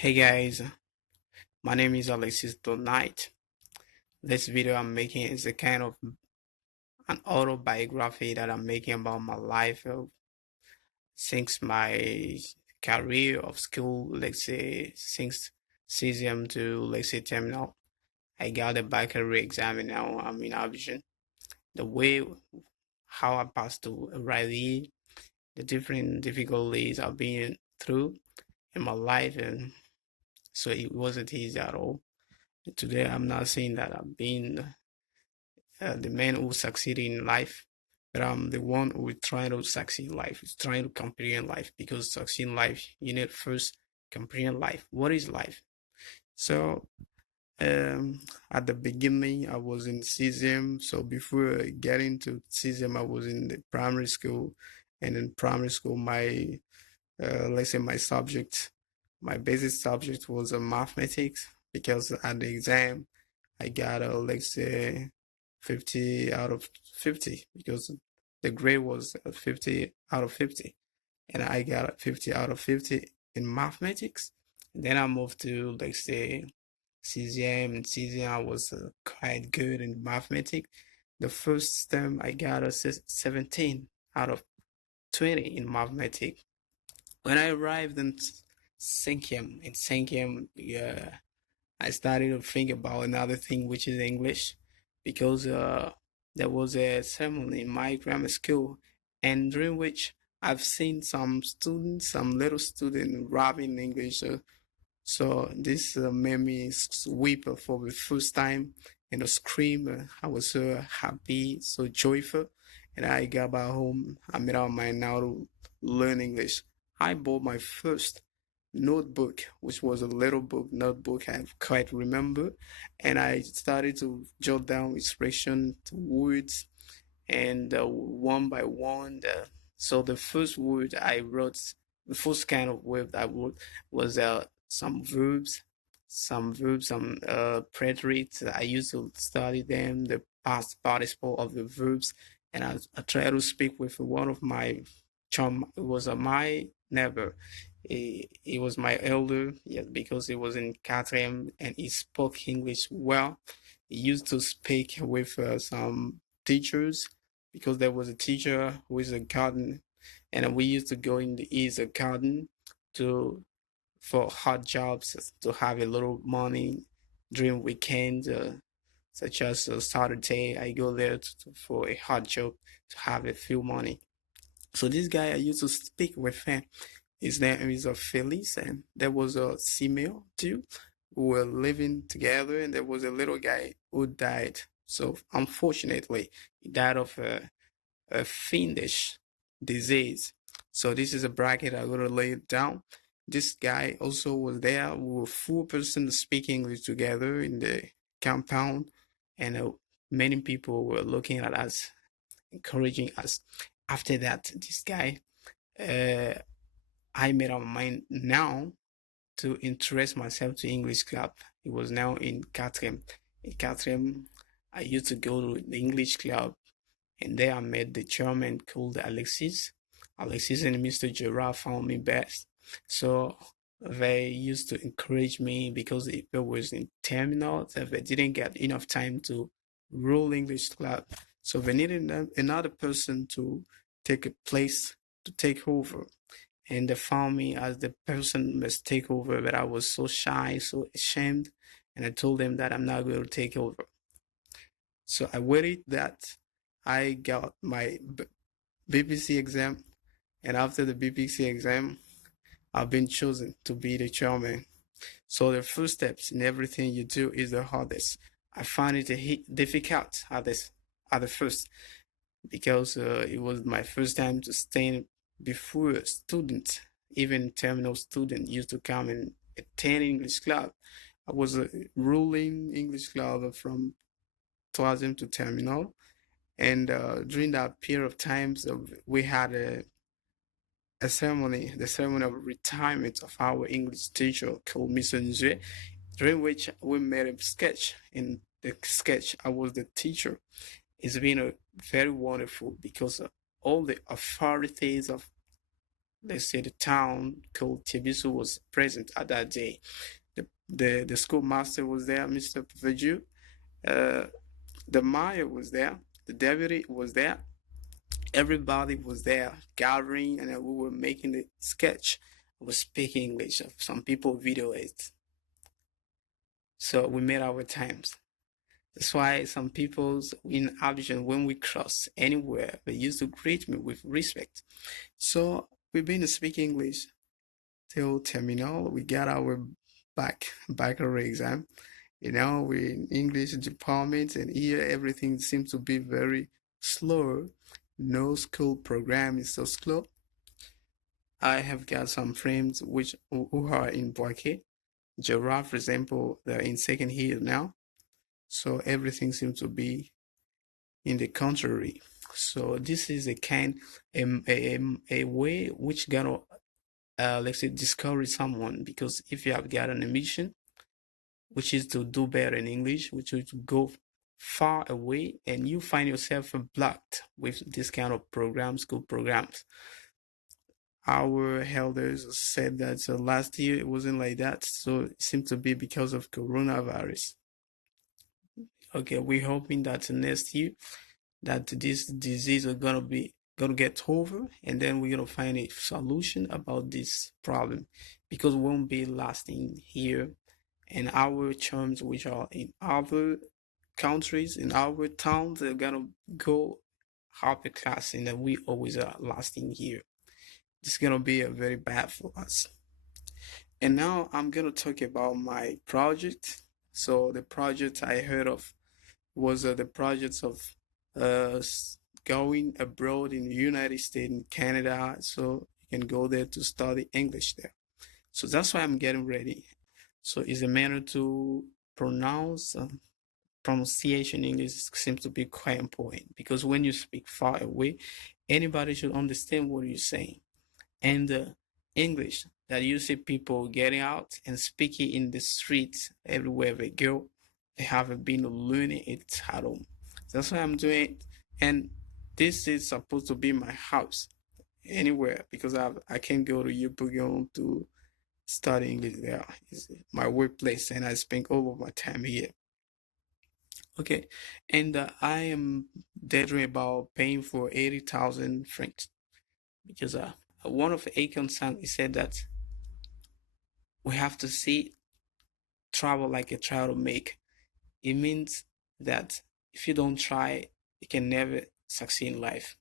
Hey guys, my name is Alexis the Knight. This video I'm making is a kind of an autobiography that I'm making about my life since my career of school, let's say since CSM to let's say terminal. I got a baccalaureate exam and now I'm in Abidjan. The way how I passed to right here, the different difficulties I've been through in my life, and so it wasn't easy at all. Today I'm not saying that I've been the man who succeeded in life, but I'm the one who is trying to succeed in life, is trying to comprehend life, because to succeed in life, you need first comprehend life. What is life? So, at the beginning, I was in CSM. So before getting to CSM, I was in the primary school, and in primary school, my let's say my subject, my basic subject was mathematics, because at the exam I got a let's say 50 out of 50, because the grade was 50 out of 50, and I got a 50 out of 50 in mathematics. And then I moved to let's say CZM, and CZM I was quite good in mathematics. The first term I got a 17 out of 20 in mathematics. When I arrived in Sankyam, yeah, I started to think about another thing, which is English, because there was a ceremony in my grammar school, and during which I've seen some students, some little student rapping English. So this made me weep for the first time and scream. I was so happy, so joyful, and I got back home. I made up my mind now to learn English. I bought my first notebook, which was a little book notebook I quite remember, and I started to jot down expression to words, and one by one. So the first word I wrote, the first kind of word I wrote was some preterites. I used to study them, the past participle of the verbs, and I try to speak with one of my chum. It was my neighbor. He was my elder, yes, because he was in Katrim and he spoke English well. He used to speak with some teachers, because there was a teacher who is a garden, and we used to go in the east garden to for hard jobs to have a little money during weekends, such as Saturday. I go there for a hard job to have a few money. So this guy, I used to speak with him. His name is Felix, and there was a female too who were living together, and there was a little guy who died. So unfortunately, he died of a fiendish disease. So this is a bracket I'm gonna lay it down. This guy also was there. We were 4 persons speaking English together in the compound, and many people were looking at us, encouraging us. After that, this guy, uh, I made up my mind now to interest myself to English club. It was now in Katrim. In Katrim, I used to go to the English club, and there I met the chairman called Alexis. Alexis and Mr. Gerard found me best. So they used to encourage me, because it was in terminal that they didn't get enough time to rule English club. So they needed another person to take a place, to take over. And they found me as the person who must take over, but I was so shy, so ashamed. And I told them that I'm not going to take over. So I waited that I got my BBC exam, and after the BBC exam, I've been chosen to be the chairman. So the first steps in everything you do is the hardest. I find it difficult at the first, because it was my first time to stand before students. Even terminal students used to come and attend English club. I was a ruling English club from Tourism to terminal. And during that period of times, we had a ceremony, the ceremony of retirement of our English teacher called Mr. Nzue, during which we made a sketch. In the sketch, I was the teacher. It's been a very wonderful, because all the authorities of let's say the town called Tibisu was present at that day. The schoolmaster was there, Mr. Pavaju. Uh, the mayor was there. The deputy was there. Everybody was there gathering, and we were making the sketch. We were speaking English. Some people video it. So we made our times. That's why some people's in Abidjan, when we cross anywhere, they used to greet me with respect. So we've been speaking English till terminal. We got our baccalaureate exam. We in English department, and here everything seems to be very slow. No school program is so slow. I have got some friends who are in Boaké. Giraffe, for example, they're in second year now. So everything seems to be in the contrary. So this is a way which gonna let's say discourage someone, because if you have got an ambition, which is to do better in English, which is to go far away, and you find yourself blocked with this kind of programs, school programs. Our elders said that last year it wasn't like that, so it seems to be because of coronavirus. Okay, we're hoping that next year that this disease is gonna get over, and then we're gonna find a solution about this problem, because we won't be lasting here, and our chums which are in other countries, in our towns, they're gonna go upper class, and then we always are lasting here. It's gonna be a very bad for us. And now I'm gonna talk about my project. So the project I heard of was the projects of uh, going abroad in the United States and Canada, so you can go there to study English there. So that's why I'm getting ready. So it's a manner to pronounce pronunciation in English seems to be quite important, because when you speak far away, anybody should understand what you're saying. And English that you see people getting out and speaking in the streets everywhere they go, they haven't been learning it at home. That's why I'm doing it. And this is supposed to be my house anywhere, because I can go to Yupugyon to study English there. It's my workplace, and I spend all of my time here. Okay, and I am daydreaming about paying for 80,000 francs, because one of Akon's son, he said that we have to see travel like a child make. It means that if you don't try, you can never succeed in life.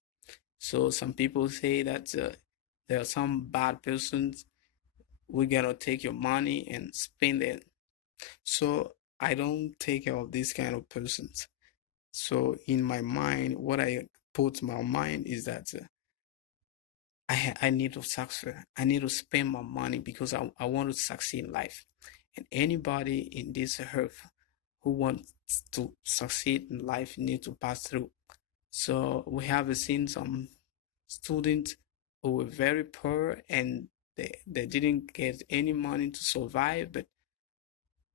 So some people say that there are some bad persons who gonna take your money and spend it. So I don't take care of these kind of persons. So in my mind, what I put in my mind is that I need to succeed. I need to spend my money, because I want to succeed in life. And anybody in this earth who wants to succeed in life need to pass through. So we have seen some students who were very poor, and they didn't get any money to survive, but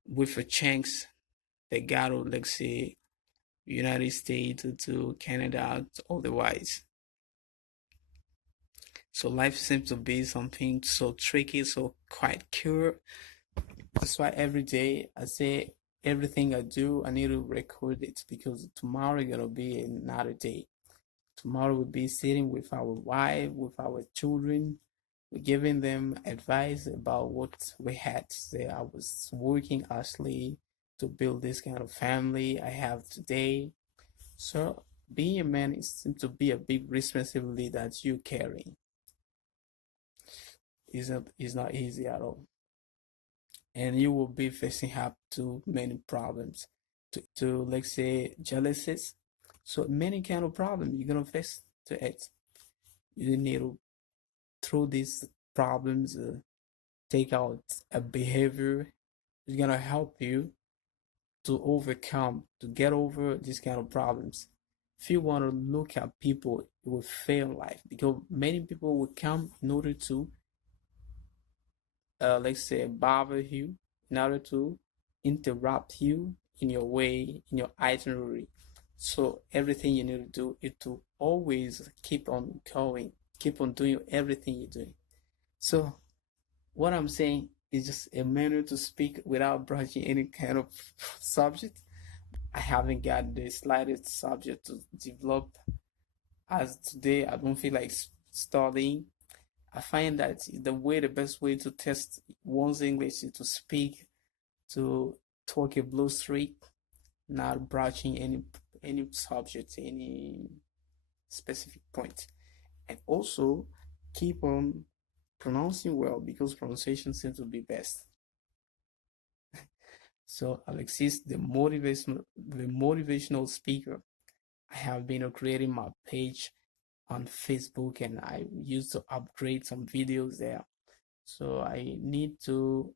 with a chance they got to, let's say, United States to Canada otherwise. So life seems to be something so tricky, so quite cure. That's why every day I say everything I do, I need to record it, because tomorrow gonna be another day. Tomorrow we'll be sitting with our wife, with our children. We're giving them advice about what we had. Say I was working actually to build this kind of family I have today. So being a man seems to be a big responsibility that you carry. Is not easy at all, and you will be facing up to many problems, to let's say jealousies. So many kind of problem you're gonna face to it. You need to, through these problems, take out a behavior. It's gonna help you to overcome, to get over these kind of problems. If you want to look at people, you will fail life, because many people will come in order to let's say, bother you, in order to interrupt you in your way, in your itinerary. So everything you need to do is to always keep on going, keep on doing everything you're doing. So what I'm saying is just a manner to speak without brushing any kind of subject. I haven't got the slightest subject to develop. As today, I don't feel like studying. I find that the best way to test one's English is to speak, to talk a blue streak, not brushing any subject, any specific point, and also keep on pronouncing well because pronunciation seems to be best. So Alexis, the motivational speaker, I have been creating my page on Facebook and I used to upgrade some videos there. So I need to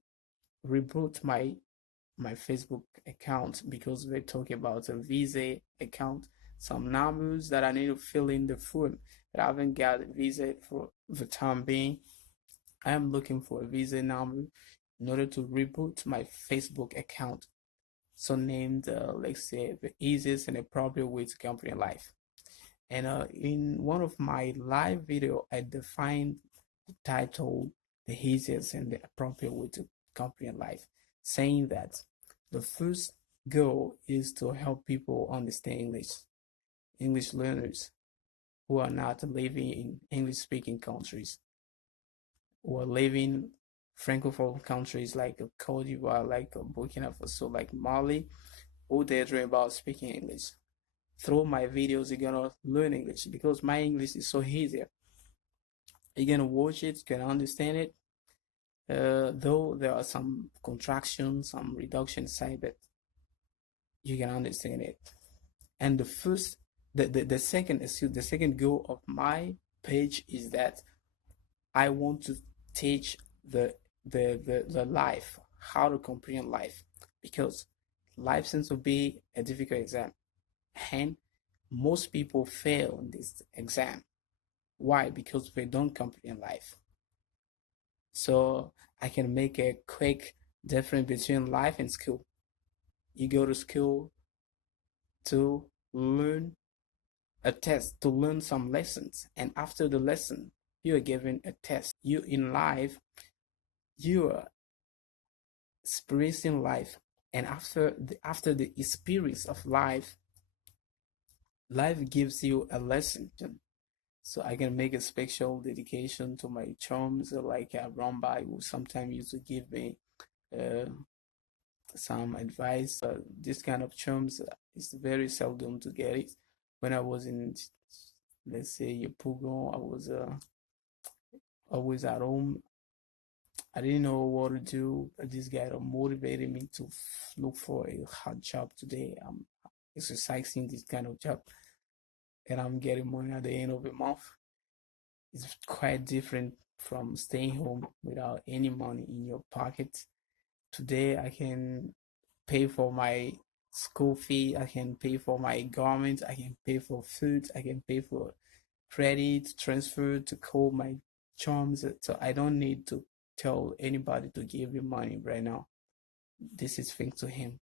reboot my Facebook account because we're talking about a Visa account, some numbers that I need to fill in the form. But I haven't got a Visa for the time being. I am looking for a Visa number in order to reboot my Facebook account. So named, let's say, the easiest and appropriate way to comprehend life. And in one of my live video, I defined the title, the easiest and the appropriate way to comprehend life, saying that the first goal is to help people understand English learners who are not living in English-speaking countries, who are living Francophone countries like Cote d'Ivoire, like Burkina Faso, like Mali, who they're dreaming about speaking English. Through my videos, you're gonna learn English because my English is so easy. You're gonna watch it, you can understand it. Though there are some contractions, some reduction side, but you can understand it. And the second goal of my page is that I want to teach the life how to comprehend life because life seems to be a difficult exam, and most people fail in this exam. Why? Because they don't comprehend life. So I can make a quick difference between life and school. You go to school to learn a test, to learn some lessons, and after the lesson, you are given a test. You in life, you are experiencing life, and after the experience of life, life gives you a lesson. So I can make a special dedication to my chums like Ramba, who sometimes used to give me uh, some advice. This kind of chums is very seldom to get it. When I was in, let's say, Yapugo, I was always at home. I didn't know what to do. But this guy motivated me to look for a hard job today. I'm exercising this kind of job, and I'm getting money at the end of the month. It's quite different from staying home without any money in your pocket. Today, I can pay for my school fee, I can pay for my garments, I can pay for food, I can pay for credit transfer to call my chums. So I don't need to tell anybody to give me money right now. This is thanks to him.